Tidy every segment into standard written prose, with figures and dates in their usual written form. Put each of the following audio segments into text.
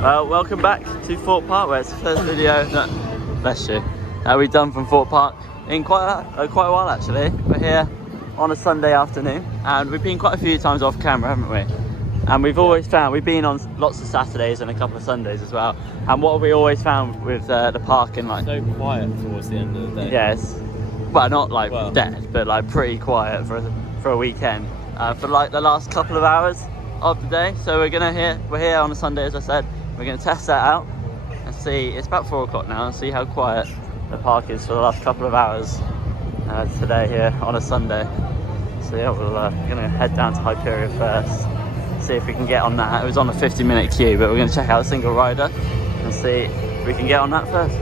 Well, welcome back to Thorpe Park, where it's the first video we've done from Thorpe Park in quite a while actually. We're here on a Sunday afternoon and we've been quite a few times off camera, haven't we? And we've always found, we've been on lots of Saturdays and a couple of Sundays as well. And what have we always found with the park and like... So quiet towards the end of the day. Yes. Well, not like dead, but like pretty quiet for a weekend. For like the last couple of hours of the day. So we're here on a Sunday, as I said. We're going to test that out and see. It's about 4 o'clock now, and see how quiet the park is for the last couple of hours today here on a Sunday. So yeah, we're going to head down to Hyperia first, see if we can get on that. It was on a 50-minute queue, but we're going to check out a single rider and see if we can get on that first.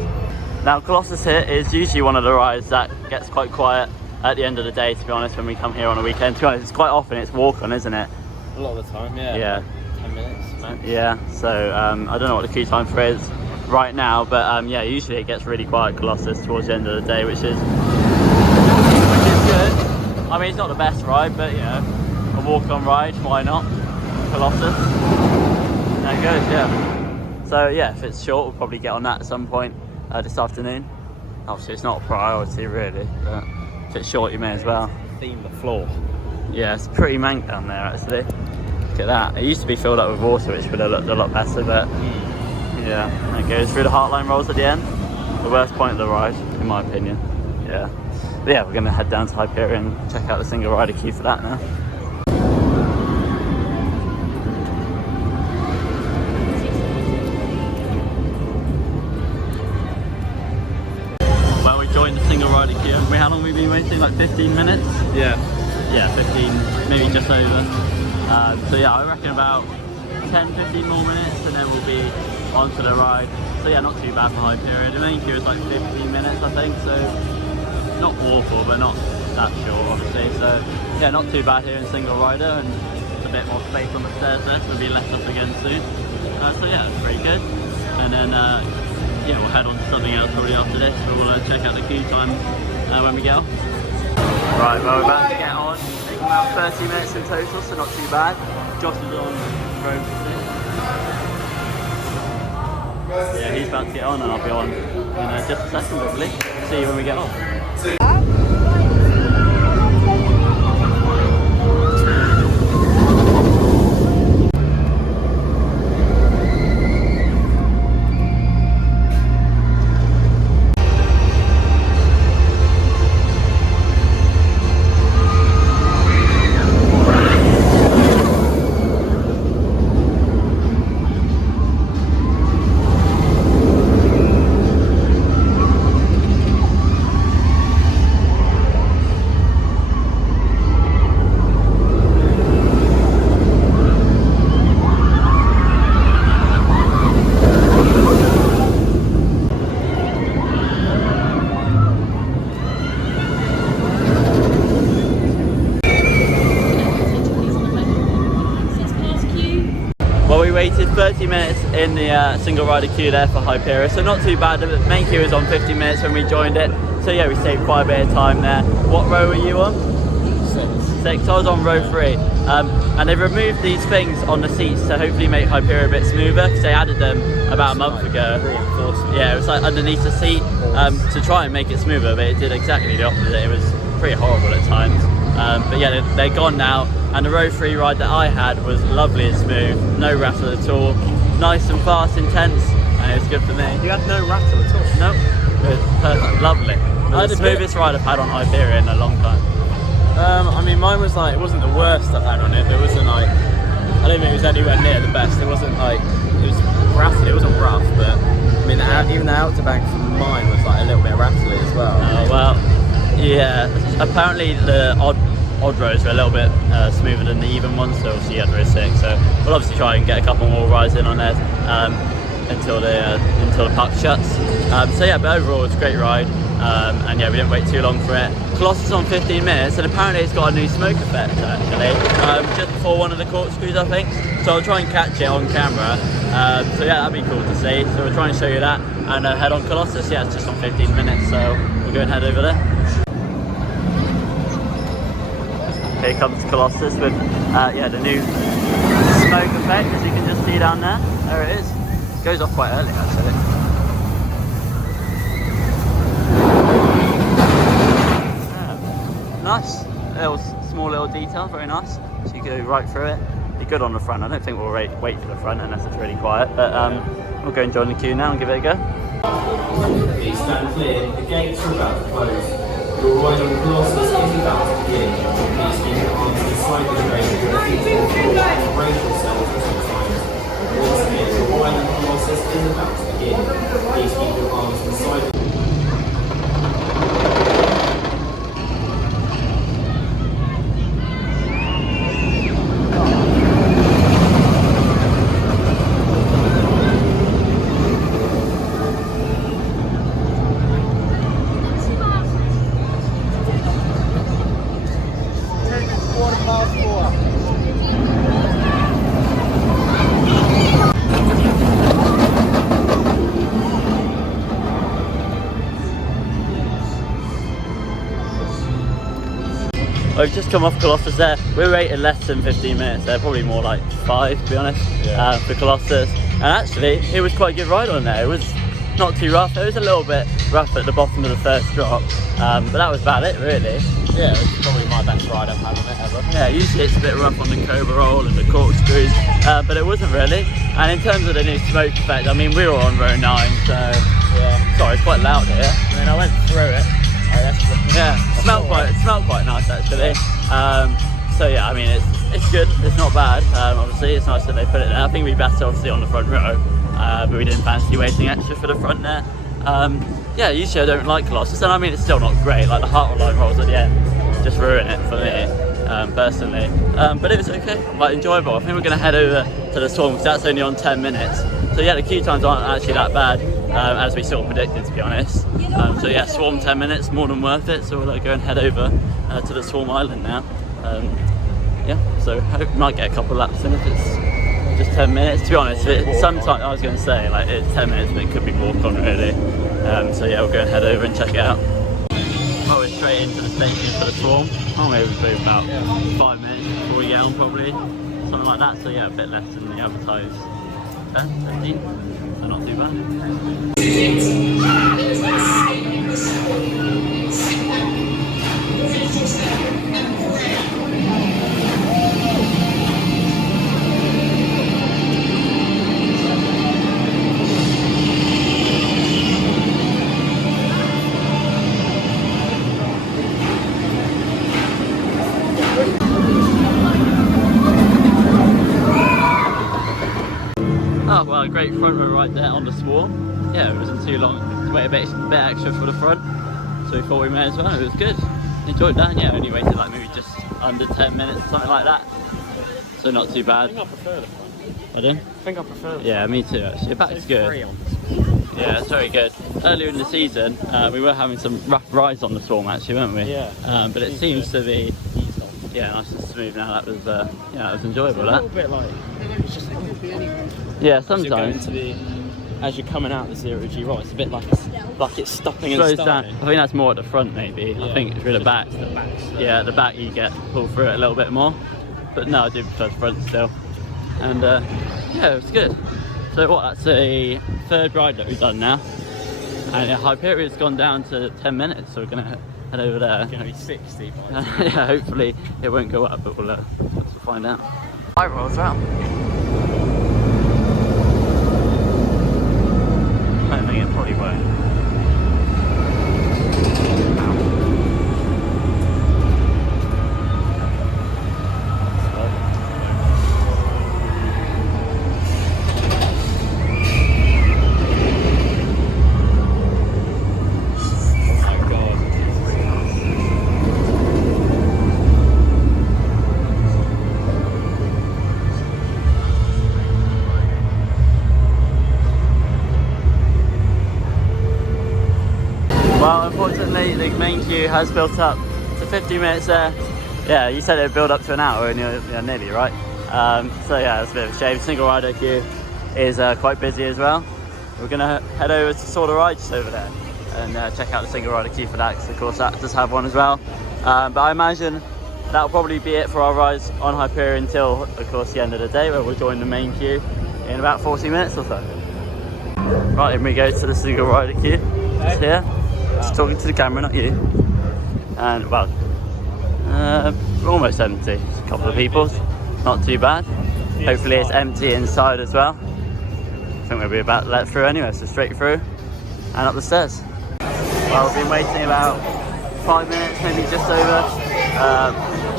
Now, Colossus here is usually one of the rides that gets quite quiet at the end of the day, to be honest, when we come here on a weekend. To be honest, it's quite often it's walk on, isn't it? A lot of the time, yeah. Yeah. 10 minutes max. Yeah, so I don't know what the queue time for is right now, but yeah, usually it gets really quiet at Colossus towards the end of the day, which is good. I mean, it's not the best ride, but you know, a walk-on ride, why not? Colossus. There it goes, yeah. So yeah, if it's short, we'll probably get on that at some point this afternoon. Obviously, it's not a priority really, but if it's short, you may as well. Theme the floor. Yeah, it's pretty mank down there actually. Look at that. It used to be filled up with water, which would have looked a lot better, but yeah, it goes through the Heartline rolls at the end. The worst point of the ride, in my opinion. Yeah. But yeah, we're going to head down to Hyperia and check out the single rider queue for that now. Well, we joined the single rider queue. How long have we been waiting? Like 15 minutes? Yeah, 15, maybe just over. So yeah, I reckon about 10-15 more minutes and then we'll be onto the ride. So yeah, not too bad for Hyperia. The main queue is like 15 minutes, I think, so not awful, but not that short, obviously. So yeah, not too bad here in single rider, and a bit more space on the stairs there, so we'll be left up again soon. So yeah, it's pretty good. And then yeah, we'll head on to something else probably after this, but we'll check out the queue time when we get off. Right, well, we're about to get on. Taking about 30 minutes in total, so not too bad. Josh is on row 6. Yeah, he's about to get on, and I'll be on in just a second, probably. See you when we get on. Well, we waited 30 minutes in the single rider queue there for Hyperia, so not too bad. The main queue was on 50 minutes when we joined it, so yeah, we saved quite a bit of time there. What row were you on? 6. I was on row 3. And they've removed these things on the seats to hopefully make Hyperia a bit smoother, because they added them about a month ago. Yeah, it was like underneath the seat to try and make it smoother, but it did exactly the opposite. It was pretty horrible at times. But yeah, they're gone now. And the row 3 ride that I had was lovely and smooth, no rattle at all, nice and fast, intense, and it was good for me. You had no rattle at all? Nope, it was perfect, lovely. It was the smoothest ride I've had on Hyperia in a long time. I mean, mine was like, it wasn't the worst I've had on it, but it wasn't like, I don't think it was anywhere near the best. It wasn't like, it was rattly, it wasn't rough, but I mean, even the outer bank from mine was like a little bit rattly as well. Well, yeah, apparently the odd rows are a little bit smoother than the even ones, so obviously you had row 6, so we'll obviously try and get a couple more rides in on there until the park shuts. So yeah, but overall it's a great ride, and yeah, we didn't wait too long for it. Colossus on 15 minutes, and apparently it's got a new smoke effect actually, just before one of the corkscrews I think, so I'll try and catch it on camera. So yeah, that'd be cool to see, so we'll try and show you that, and head on Colossus. Yeah, it's just on 15 minutes, so we'll go and head over there. Here comes Colossus with yeah, the new smoke effect, as you can just see down there. There it is. It goes off quite early actually. Yeah. Nice. Small little detail, very nice. So you go right through it. Be good on the front. I don't think we'll wait for the front unless it's really quiet. But we'll go and join the queue now and give it a go. Please stand clear. The gates are about to close. Your ride on Colossus is about to begin. Please keep your arms inside the train and your feet on the floor and brace yourselves at all times. Once again, your ride on Colossus is about to begin. Please keep your arms inside the We've just come off Colossus there. We're rated less than 15 minutes there, probably more like 5 to be honest, for Colossus. And actually, it was quite a good ride on there. It was not too rough. It was a little bit rough at the bottom of the first drop, but that was about it really. Yeah, it was probably my best ride I've had on it ever. Yeah, usually it's a bit rough on the cobra roll and the corkscrews, but it wasn't really. And in terms of the new smoke effect, I mean, we were on row 9, so yeah. Sorry, it's quite loud here. I mean, I went through it. Yeah, it smelled quite nice actually. So yeah, I mean it's good. It's not bad. Obviously, it's nice that they put it there. I think it'd be better obviously on the front row, but we didn't fancy waiting extra for the front there. Yeah, usually I don't like Colossus, and I mean it's still not great. Like the heart line rolls at the end just ruin it for me personally. But it was okay, quite enjoyable. I think we're going to head over to the Swarm because that's only on 10 minutes. So yeah, the queue times aren't actually that bad, as we sort of predicted, to be honest. So yeah, Swarm 10 minutes, more than worth it. So we'll go and head over to the Swarm Island now. Yeah, so I hope we might get a couple of laps in if it's just 10 minutes. To be honest, sometimes I was going to say like it's 10 minutes, but it could be walk on really. So yeah, we'll go and head over and check it out. Well, we're straight into the station for the Swarm. Oh, maybe we'll be about 5 minutes before we get on, probably something like that. So yeah, a bit less than the advertised 10, 15, so not too bad. Oh well, a great front row right there on the Swarm. Yeah, it wasn't too long to wait a bit extra for the front, so we thought we may as well. It was good. Enjoyed that. Yeah, only waited like maybe just under 10 minutes, something like that. So not too bad. I think I prefer the front. Pardon? I think I prefer the front. Yeah, me too actually. The back's good. Yeah, it's very good. Earlier in the season, we were having some rough rides on the Swarm actually, weren't we? Yeah. But it seems to be nice and smooth now. That was that was enjoyable. It's a little bit like it's just yeah, sometimes. As you're coming out the 0G right, it's a bit like it's stopping and Slows starting. down. I think that's more at the front maybe. Yeah, I think it's really the back. Yeah, at the back you get pulled through it a little bit more. But no, I do prefer the front still. And yeah, it was good. So what? That's a third ride that we've done now. And Hyperia's gone down to 10 minutes, so we're gonna head over there. It's gonna be 60. Yeah, hopefully it won't go up, but we'll find out. I roll as well. I don't think it probably won't. Well, unfortunately, the main queue has built up to 50 minutes there. Yeah, you said it would build up to an hour, and you're nearly right. So yeah, it's a bit of a shame. Single rider queue is quite busy as well. We're going to head over to Sort of Ride just over there and check out the single rider queue for that, because of course that does have one as well. But I imagine that'll probably be it for our rides on Hyperia until, of course, the end of the day, where we'll join the main queue in about 40 minutes or so. Right, and we go to the single rider queue. It's here. Just talking to the camera, not you. And well, we're almost empty. Just a couple of people, not too bad. Hopefully it's empty inside as well. I think we'll be about let through anyway, so straight through and up the stairs. Well, we've been waiting about 5 minutes, maybe just over.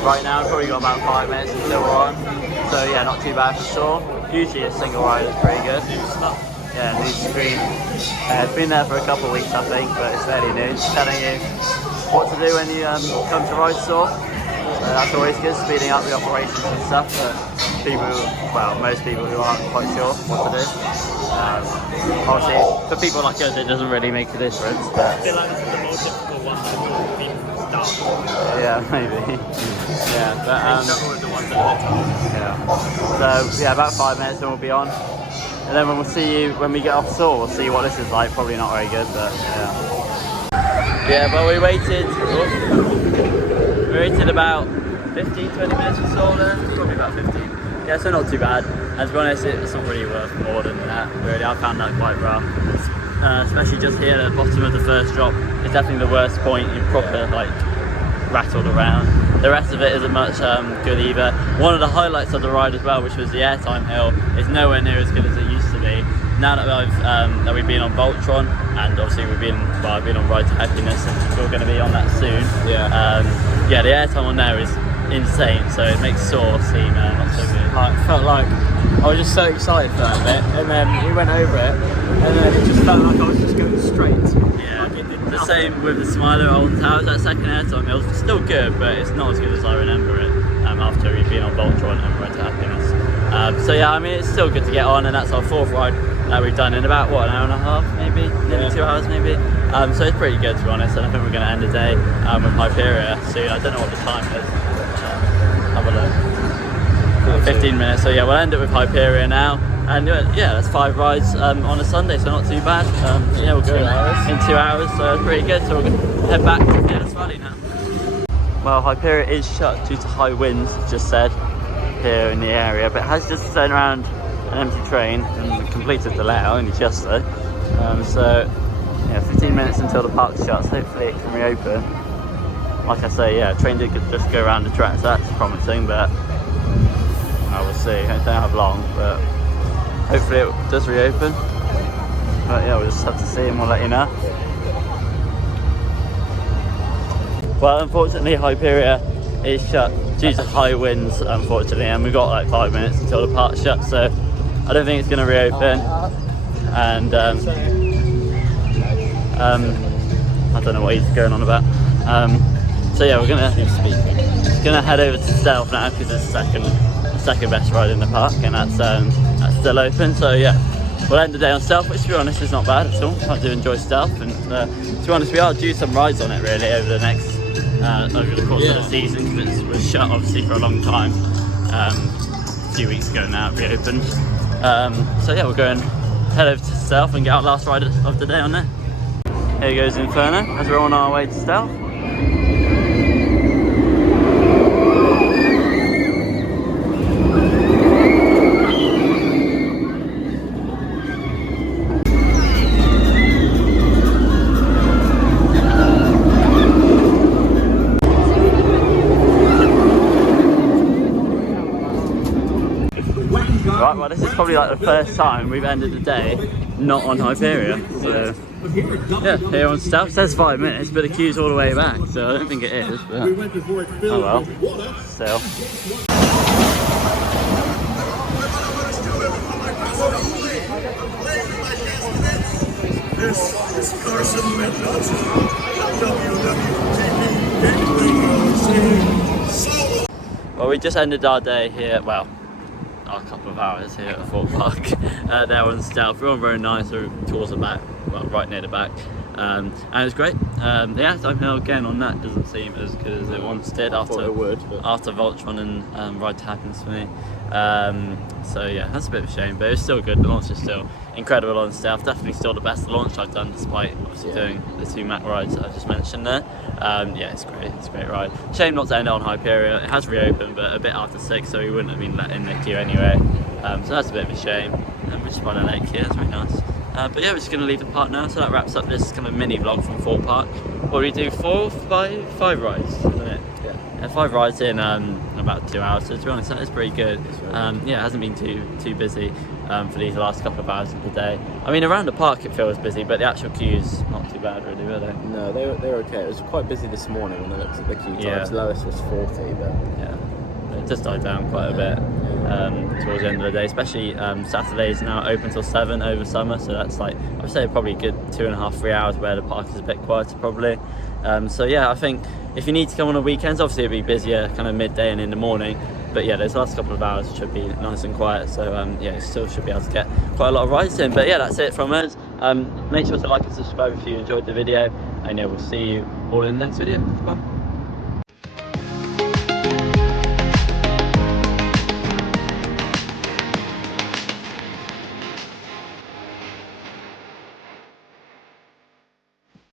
Right now, we've probably got about 5 minutes until we're on. So yeah, not too bad for sure. Usually a single rider is pretty good. Yeah, new screen. It's been there for a couple of weeks, I think, but it's fairly new. It's telling you what to do when you come to ride store. So that's always good, speeding up the operations and stuff. But people, well, most people who aren't quite sure what to do. Obviously, for people like us, it doesn't really make a difference. But I feel like this is the more difficult one for people to start. yeah, maybe. Yeah, but the ones that are at the top. yeah. So yeah, about 5 minutes and we'll be on. And then we'll see you when we get off store. We'll see what this is like. Probably not very good, but yeah. Yeah, but we waited about 15-20 minutes or so then. Probably about 15. Yeah, so not too bad. And to be honest, it's not really worth more than that. Really, I found that quite rough. Especially just here at the bottom of the first drop. It's definitely the worst point. You're proper like rattled around. The rest of it isn't much good either. One of the highlights of the ride as well, which was the airtime hill, is nowhere near as good as it used to be. Now that we've been on Voltron, and obviously I've been on Ride to Happiness, and we're going to be on that soon. Yeah. Yeah, the airtime on there is insane, so it makes Soar seem not so good. Felt like I was just so excited for that bit, and then we went over it, and then it just felt like I was just going straight. Yeah, the same with the Smiler Old Towers. That second airtime hill is still good, but it's not as good as I remember it after we've been on Voltron and Ride to Happiness. So yeah, I mean, it's still good to get on, and that's our fourth ride that we've done in about, what, an hour and a half, maybe? Nearly 2 hours, maybe? So it's pretty good, to be honest, and I think we're going to end the day with Hyperia soon. I don't know what the time is. Have a look. 15 minutes, so yeah, we'll end it with Hyperia now. And yeah, that's 5 rides on a Sunday, so not too bad. Yeah, we'll go in 2 hours, so it's pretty good. So we're going to head back to Fearless Valley now. Well, Hyperia is shut due to high winds, just said, here in the area, but it has just turned around an empty train and completed the layout only just though. So yeah, 15 minutes until the park shuts. Hopefully it can reopen. Like I say, yeah, train did just go around the track, so that's promising, but I will see. I don't have long, but hopefully it does reopen. But yeah, we'll just have to see and we'll let you know. Well, unfortunately Hyperia is shut due to high winds, unfortunately, and we've got like 5 minutes until the park shuts, so I don't think it's going to reopen. And I don't know what he's going on about. So yeah, we're gonna head over to Stealth now because it's the second best ride in the park, and that's still open. So yeah, we'll end the day on Stealth, which to be honest is not bad at all. I do enjoy Stealth, and to be honest, we are due some rides on it really over the next over the course of the season, because it was shut obviously for a long time. A few weeks ago now it reopened. So yeah, we'll go and head over to Stealth and get our last ride of the day on there. Here goes Inferno as we're on our way to Stealth. Right, well this is probably like the first time we've ended the day not on Hyperia, so yeah, here on Stealth. It says 5 minutes, but the queue's all the way back, so I don't think it is, but oh well, still. This is Carson Mendoza, WWTP. Well, we just ended our day here, well, a couple of hours here at Thorpe Park. There on Stealth. We're all very nice, we're towards the back, well, right near the back. And it was great. The airtime hill again on that doesn't seem as good as it once did after Voltron and Ride to Happiness for me. So yeah, that's a bit of a shame, but it was still good. The launch is still incredible on Stealth. Definitely still the best launch I've done, despite obviously doing the 2 Mac rides that I just mentioned there. Yeah, it's great. It's a great ride. Shame not to end it on Hyperia. It has reopened, but a bit after 6, so we wouldn't have been let in the queue anyway. So that's a bit of a shame. And we're just on a lake here. It's really nice. But yeah, we're just going to leave the park now, so that wraps up this kind of mini vlog from Thorpe Park. What do we do? 5 rides, isn't it? Yeah, 5 rides in about 2 hours, so to be honest, that is pretty good. Yeah, it hasn't been too busy for these last couple of hours of the day. I mean, around the park it feels busy, but the actual queues not too bad really, were they? No, they were okay. It was quite busy this morning when I looked at the queue times. Lowest was 40, but yeah, it just died down quite a bit towards the end of the day, especially Saturdays now open till 7 over summer, so that's like, I would say probably a good 2.5-3 hours where the park is a bit quieter probably. So yeah, I think if you need to come on the weekends, obviously it'll be busier kind of midday and in the morning, but yeah, those last couple of hours should be nice and quiet, so yeah, you still should be able to get quite a lot of rides in. But yeah, that's it from us. Make sure to like and subscribe if you enjoyed the video, and yeah, we'll see you all in the next video. Bye.